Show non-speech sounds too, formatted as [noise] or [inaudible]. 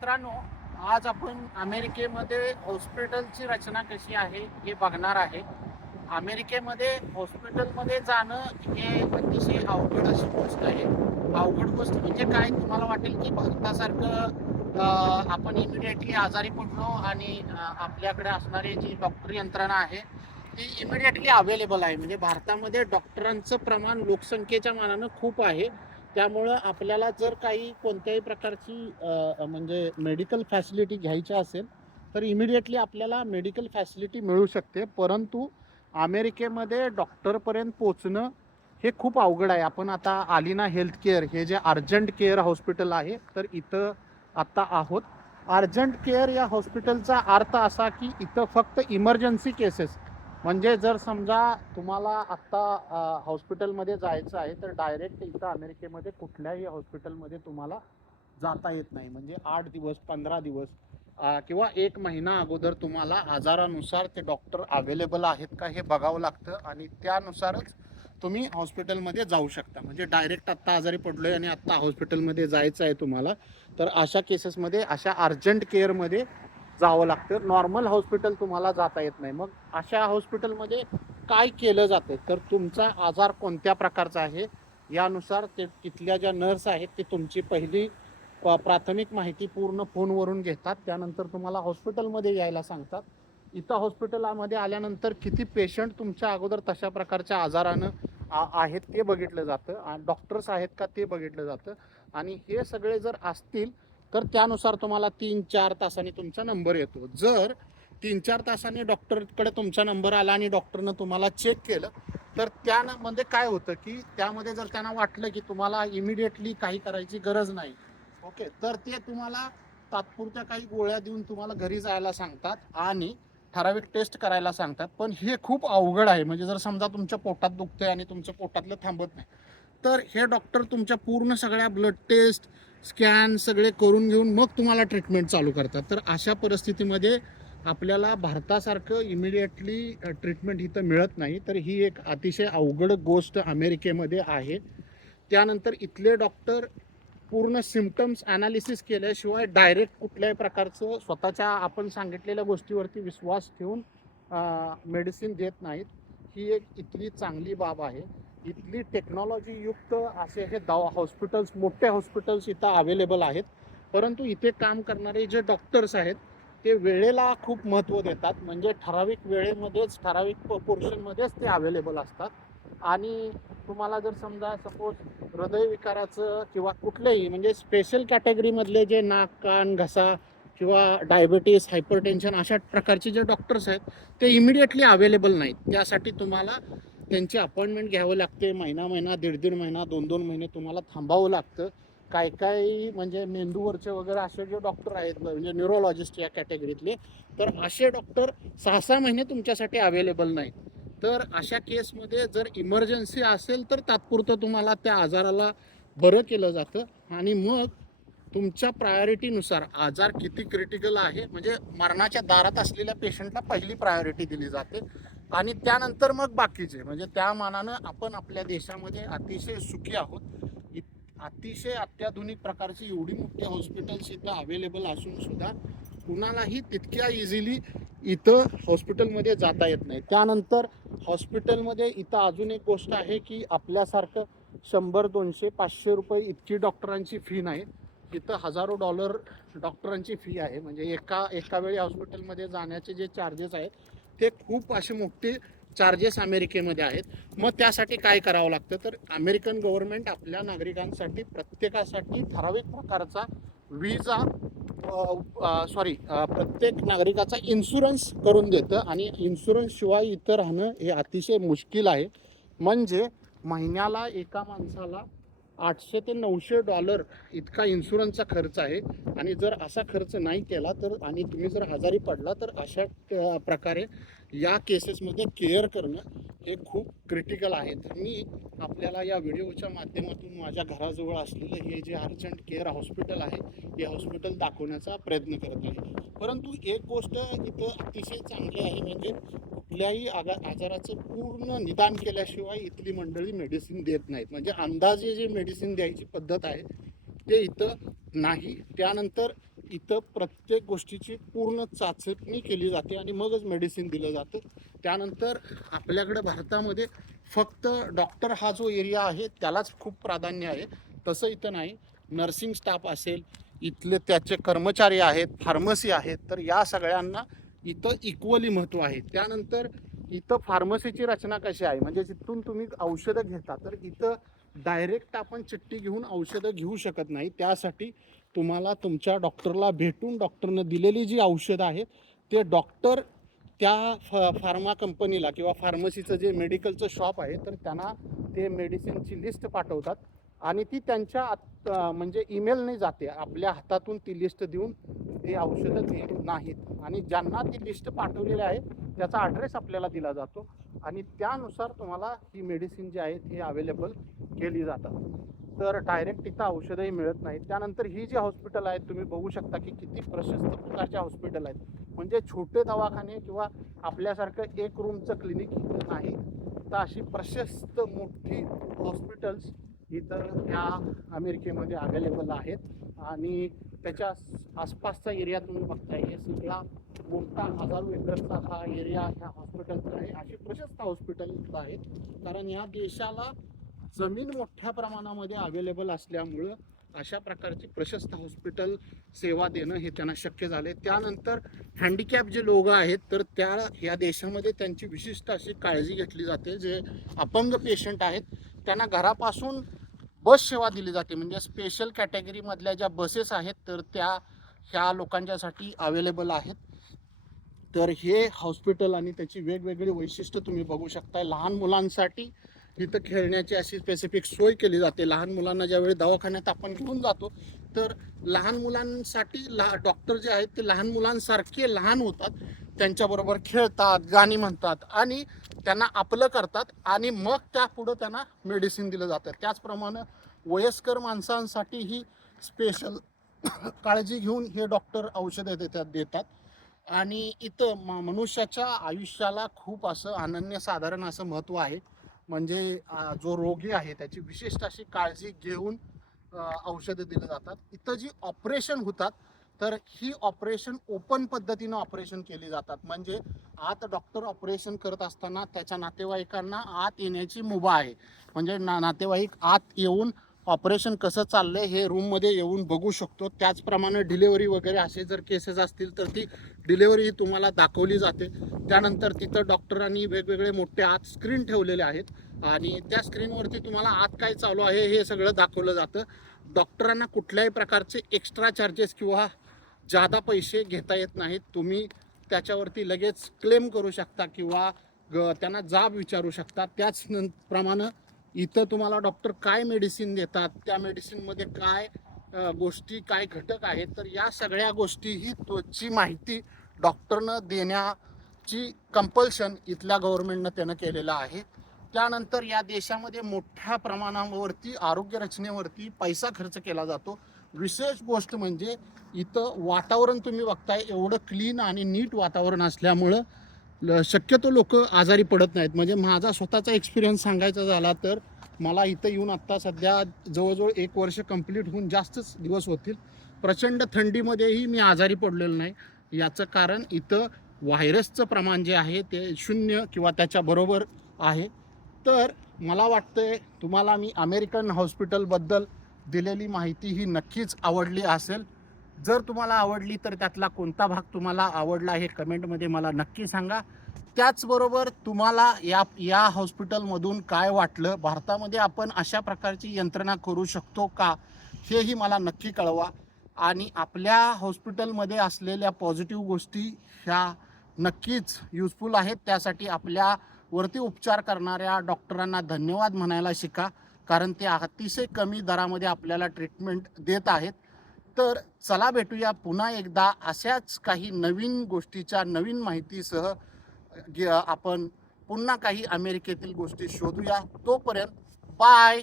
मित्रांनो आज आपण अमेरिकेमध्ये हॉस्पिटलची रचना कशी आहे हे बघणार आहे. अमेरिकेमध्ये हॉस्पिटलमध्ये जाणं हे अतिशय अवघड अशी गोष्ट आहे. अवघड गोष्ट म्हणजे काय तुम्हाला वाटेल की भारतासारखं आपण इमिडिएटली आजारी पडलो आणि आपल्याकडे असणारी जी डॉक्टर यंत्रणा आहे ती इमिडिएटली अवेलेबल आहे. म्हणजे भारतामध्ये डॉक्टरांचं प्रमाण लोकसंख्येच्या मानानं खूप आहे. त्यामुळं आपल्याला जर काही कोणत्याही प्रकारची म्हणजे मेडिकल फॅसिलिटी घ्यायची असेल तर इमिडिएटली आपल्याला मेडिकल फॅसिलिटी मिळू शकते. परंतु अमेरिकेमध्ये डॉक्टरपर्यंत पोचणं हे खूप अवघड आहे. आपण आता आलिना हेल्थ केअर हे जे अर्जंट केअर हॉस्पिटल आहे तर इथं आत्ता आहोत. अर्जंट केअर या हॉस्पिटलचा अर्थ असा की इथं फक्त इमर्जन्सी केसेस म्हणजे जर समजा तुम्हाला आत्ता हॉस्पिटलमध्ये जायचं आहे तर डायरेक्ट इथं अमेरिकेमध्ये कुठल्याही हॉस्पिटलमध्ये तुम्हाला जाता येत नाही. म्हणजे आठ दिवस पंधरा दिवस किंवा एक महिना अगोदर तुम्हाला आजारानुसार ते डॉक्टर अवेलेबल आहेत का हे बघावं लागतं आणि त्यानुसारच तुम्ही हॉस्पिटलमध्ये जाऊ शकता. म्हणजे डायरेक्ट आत्ता आजारी पडलो आहे आणि आत्ता हॉस्पिटलमध्ये जायचं आहे तुम्हाला तर अशा केसेसमध्ये अशा अर्जंट केअरमध्ये जावं लागतं. नॉर्मल हॉस्पिटल तुम्हाला जाता येत नाही. मग अशा हॉस्पिटलमध्ये काय केलं जातं? तर तुमचा आजार कोणत्या प्रकारचा आहे? यानुसार ते तिथल्या ज्या नर्स आहेत ते तुमची पहिली प्राथमिक माहिती पूर्ण फोनवरून घेतात. त्यानंतर तुम्हाला हॉस्पिटलमध्ये यायला सांगतात. इथं हॉस्पिटलामध्ये आल्यानंतर किती पेशंट तुमच्या अगोदर तशा प्रकारच्या आजारानं आ- आहेत ते बघितलं जातं. डॉक्टर्स आहेत का ते बघितलं जातं. आणि हे सगळे जर असतील तर त्यानुसार तुम्हाला तीन चार तासांनी तुमचा नंबर येतो. जर तीन चार तासांनी डॉक्टरकडे तुमचा नंबर आला आणि डॉक्टरनं तुम्हाला चेक केलं तर त्यामध्ये म्हणजे काय होतं की त्यामध्ये जर त्यांना वाटलं की तुम्हाला इमिडिएटली काही करायची गरज नाही ओके तर ते तुम्हाला तात्पुरत्या काही गोळ्या देऊन तुम्हाला घरी जायला सांगतात आणि ठराविक टेस्ट करायला सांगतात. पण हे खूप अवघड आहे. म्हणजे जर समजा तुमच्या पोटात दुखतंय आणि तुमचं पोटातलं थांबत नाही तर हे डॉक्टर तुमच्या पूर्ण सगळ्या ब्लड टेस्ट स्कॅन सगळे करून घेऊन मग तुम्हाला ट्रीटमेंट चालू करतात. तर अशा परिस्थितीमध्ये आपल्याला भारतासारखं इमिडिएटली ट्रीटमेंट इथं मिळत नाही. तर ही एक अतिशय अवघड गोष्ट अमेरिकेमध्ये आहे. त्यानंतर इथले डॉक्टर पूर्ण सिमटम्स ॲनालिसिस केल्याशिवाय डायरेक्ट कुठल्याही प्रकारचं स्वतःच्या आपण सांगितलेल्या गोष्टीवरती विश्वास ठेवून मेडिसिन देत नाहीत. ही एक इथली चांगली बाब आहे. इथली टेक्नॉलॉजीयुक्त असे हे दवा हॉस्पिटल्स मोठे हॉस्पिटल्स इथं अवेलेबल आहेत. परंतु इथे काम करणारे जे डॉक्टर्स आहेत ते वेळेला खूप महत्त्व देतात. म्हणजे ठराविक वेळेमध्येच ठराविक पोर्शनमध्येच ते अवेलेबल असतात. आणि तुम्हाला जर समजा सपोज हृदयविकाराचं किंवा कुठलेही म्हणजे स्पेशल कॅटेगरीमधले जे नाक कान घसा किंवा डायबिटीस हायपरटेन्शन अशा प्रकारचे जे डॉक्टर्स आहेत ते इमिडिएटली अवेलेबल नाहीत. त्यासाठी तुम्हाला त्यांची अपॉइंटमेंट घ्यावं लागते. महिना महिना दीड दीड महिना दोन दोन महिने तुम्हाला थांबावं लागतं. काय काय म्हणजे मेंदूवरचे वगैरे असे जे डॉक्टर आहेत म्हणजे न्यूरोलॉजिस्ट या कॅटेगरीतले तर असे डॉक्टर सहा सहा महिने तुमच्यासाठी अवेलेबल नाहीत. तर अशा केसमध्ये जर इमर्जन्सी असेल तर तात्पुरतं तुम्हाला त्या आजाराला बरं केलं जातं. आणि मग तुमच्या प्रायोरिटीनुसार आजार किती क्रिटिकल आहे म्हणजे मरणाच्या दारात असलेल्या पेशंटला पहिली प्रायोरिटी दिली जाते. आणि त्यानंतर मग बाकीचे. म्हणजे त्या मानानं आपण आपल्या देशामध्ये अतिशय सुखी आहोत. इत- अतिशय अत्याधुनिक प्रकारची एवढी मोठी हॉस्पिटल्स इथं अवेलेबल असून सुद्धा कुणालाही तितक्या इझिली इथं हॉस्पिटलमध्ये जाता येत नाही. त्यानंतर हॉस्पिटलमध्ये इथं अजून एक गोष्ट आहे की आपल्यासारखं शंभर दोनशे पाचशे रुपये इतकी डॉक्टरांची फी नाही. इथं हजारो डॉलर डॉक्टरांची फी आहे. म्हणजे एका एका वेळी हॉस्पिटलमध्ये जाण्याचे जे चार्जेस आहेत ते खूप असे मोठे चार्जेस अमेरिकेमध्ये आहेत. मग त्यासाठी काय करावं लागतं? तर अमेरिकन गव्हर्नमेंट आपल्या नागरिकांसाठी प्रत्येकासाठी ठराविक प्रकारचा विजा सॉरी प्रत्येक नागरिकाचा इन्शुरन्स करून देतं आणि इन्शुरन्सशिवाय इथं राहणं हे अतिशय मुश्किल आहे. म्हणजे महिन्याला एका माणसाला आठशे ते नऊशे डॉलर इतका इन्शुरन्सचा खर्च आहे. आणि जर असा खर्च नाही केला तर आणि तुम्ही जर आजारी पडला तर अशा प्रकारे या केसेसमध्ये केअर करणं हे खूप क्रिटिकल आहे. तर मी आपल्याला या व्हिडिओच्या माध्यमातून माझ्या घराजवळ असलेलं हे जे अर्जंट केअर हॉस्पिटल आहे हे हॉस्पिटल दाखवण्याचा प्रयत्न करत आहे. परंतु एक गोष्ट इथं अतिशय चांगली आहे म्हणजे कुठल्याही आगा आजाराचं पूर्ण निदान केल्याशिवाय इथली मंडळी मेडिसिन देत नाहीत. म्हणजे अंदाजे जे मेडिसिन द्यायची पद्धत आहे ते इथं नाही. त्यानंतर इथं प्रत्येक गोष्टीची पूर्ण चाचणी केली जाते आणि मगच मेडिसिन दिलं जातं. त्यानंतर आपल्याकडं भारतामध्ये फक्त डॉक्टर हा जो एरिया आहे त्यालाच खूप प्राधान्य आहे. तसं इथं नाही. नर्सिंग स्टाफ असेल इथले त्याचे कर्मचारी आहेत फार्मसी आहेत तर या सगळ्यांना इथं इक्वली महत्त्व आहे. त्यानंतर इथं फार्मसीची रचना कशी आहे? म्हणजे जिथून तुम्ही औषधं घेता तर इथं डायरेक्ट आपण चिठ्ठी घेऊन औषधं घेऊ शकत नाही. त्यासाठी तुम्हाला तुमच्या डॉक्टरला भेटून डॉक्टरनं दिलेली जी औषधं आहेत ते डॉक्टर त्या फ फार्मा कंपनीला किंवा फार्मसीचं जे मेडिकलचं शॉप आहे तर त्यांना ते मेडिसिनची लिस्ट पाठवतात. आणि ती त्यांच्या म्हणजे ईमेलने जाते. आपल्या हातातून ती लिस्ट देऊन ते औषधं देत नाहीत. आणि ज्यांना ती लिस्ट पाठवलेली आहे त्याचा ॲड्रेस आपल्याला दिला जातो. आणि त्यानुसार तुम्हाला ही मेडिसिन जी आहेत हे अवेलेबल केली जातात. तर डायरेक्ट तिथं औषधंही मिळत नाहीत. त्यानंतर ही जी हॉस्पिटल आहेत तुम्ही बघू शकता की किती प्रशस्त प्रकारचे हॉस्पिटल आहेत. म्हणजे छोटे दवाखाने किंवा आपल्यासारखं एक रूमचं क्लिनिक इथं नाही. तर अशी प्रशस्त मोठी हॉस्पिटल्स इतर ह्या अमेरिकेमध्ये अवेलेबल आहेत. आणि त्याच्या आसपासचा एरिया तुम्ही बघताय. हे सगळा मोठा हजारो एकरचा हा एरिया ह्या हॉस्पिटलचा आहे. अशी प्रशस्त हॉस्पिटल आहेत. कारण या देशाला जमीन मोठ्या प्रमाणामध्ये अवेलेबल असल्यामुळं अशा प्रकारची प्रशस्त हॉस्पिटल सेवा देणं हे त्यांना शक्य झाले त्यानंतर हँडिकॅप जे लोक आहेत तर त्या या देशामध्ये त्यांची विशिष्ट अशी काळजी घेतली जाते जे अपंग पेशंट आहेत. त्यांना घरापासून बस सेवा दिली जाते. म्हणजे स्पेशल कॅटेगरीमधल्या ज्या बसेस आहेत तर त्या ह्या लोकांच्यासाठी अवेलेबल आहेत. तर हे हॉस्पिटल आणि त्याची वेगवेगळी वैशिष्ट्य तुम्ही बघू शकता लहान मुलांसाठी इथं खेळण्याची अशी स्पेसिफिक सोय केली जाते. लहान मुलांना ज्यावेळी दवाखान्यात आपण घेऊन जातो तर लहान मुलांसाठी ला डॉक्टर जे आहेत ते लहान मुलांसारखे लहान होतात. त्यांच्याबरोबर खेळतात गाणी म्हणतात आणि त्यांना आपलं करतात आणि मग त्या पुढं त्यांना मेडिसिन दिलं जातं. त्याचप्रमाणे वयस्कर माणसांसाठी ही स्पेशल [coughs] काळजी घेऊन हे डॉक्टर औषधं देतात देतात. आणि इथं म- मनुष्याच्या आयुष्याला खूप असं अनन्यसाधारण असं महत्त्व आहे. म्हणजे जो रोगी आहे त्याची विशिष्ट अशी काळजी घेऊन औषधं दिली जातात. इथं जी ऑपरेशन होतात तर ही ऑपरेशन ओपन पद्धतीनं ऑपरेशन केली जातात. म्हणजे आत डॉक्टर ऑपरेशन करत असताना त्याच्या नातेवाईकांना आत येण्याची मुभा आहे. म्हणजे ना नातेवाईक आत येऊन ऑपरेशन कसं चाललंय हे रूममध्ये येऊन बघू शकतो. त्याचप्रमाणे डिलेवरी वगैरे असे जर केसेस असतील तर ती डिलेवरी ही तुम्हाला दाखवली जाते. त्यानंतर तिथं डॉक्टरांनी वेगवेगळे मोठे आत स्क्रीन ठेवलेले आहेत. आणि त्या स्क्रीनवरती तुम्हाला आत काय चालू आहे हे सगळं दाखवलं जातं. डॉक्टरांना कुठल्याही प्रकारचे एक्स्ट्रा चार्जेस किंवा जादा पैसे घेता येत नाहीत तुम्ही त्याच्यावरती लगेच क्लेम करू शकता किंवा ग- त्यांना जाब विचारू शकता. त्याच प्रमाणे इथं तुम्हाला डॉक्टर काय मेडिसिन देतात त्या मेडिसिनमध्ये काय गोष्टी काय घटक आहेत तर या सगळ्या गोष्टी ही त्वची माहिती डॉक्टरनं देण्याची कंपल्शन इथल्या गव्हर्नमेंटनं त्यानं केलेलं आहे. त्यानंतर या देशामध्ये मोठ्या प्रमाणावरती आरोग्य रचनेवरती पैसा खर्च केला जातो. विशेष गोष्ट म्हणजे इथं वातावरण तुम्ही बघताय एवढं क्लीन आणि नीट वातावरण असल्यामुळं ल- शक्यतो लोक आजारी पडत नाहीत. म्हणजे माझा स्वतःचा एक्सपिरियन्स सांगायचा झाला तर मला इथं येऊन आत्ता सध्या जवळजवळ एक वर्ष कंप्लीट होऊन जास्तच दिवस होतील. प्रचंड थंडीमध्येही मी आजारी पडलेलो नाही. याचं कारण इथं व्हायरसचं प्रमाण जे आहे ते शून्य किंवा त्याच्याबरोबर आहे. तर मला वाटतं तुम्हाला मी अमेरिकन हॉस्पिटलबद्दल दिलेली माहिती ही नक्कीच आवडली असेल. जर तुम्हाला आवडली तर त्यातला कोणता भाग तुम्हाला आवडला हे कमेंटमध्ये मला नक्की सांगा. त्याचबरोबर तुम्हाला या या हॉस्पिटलमधून काय वाटलं? भारतामध्ये आपण अशा प्रकारची यंत्रणा करू शकतो का? हेही मला नक्की कळवा. आणि आपल्या हॉस्पिटलमध्ये असलेल्या पॉझिटिव्ह गोष्टी ह्या नक्कीच युजफुल आहेत. त्यासाठी आपल्या वरती उपचार करणाऱ्या डॉक्टरांना धन्यवाद म्हणायला शिका. कारण ते अतिशय कमी दरामध्ये आपल्याला ट्रीटमेंट देत आहेत. तर चला भेटूया पुन्हा एकदा अशाच काही नवीन गोष्टीच्या नवीन माहितीसह आपण पुन्हा काही अमेरिकेतील गोष्टी शोधूया. तोपर्यंत बाय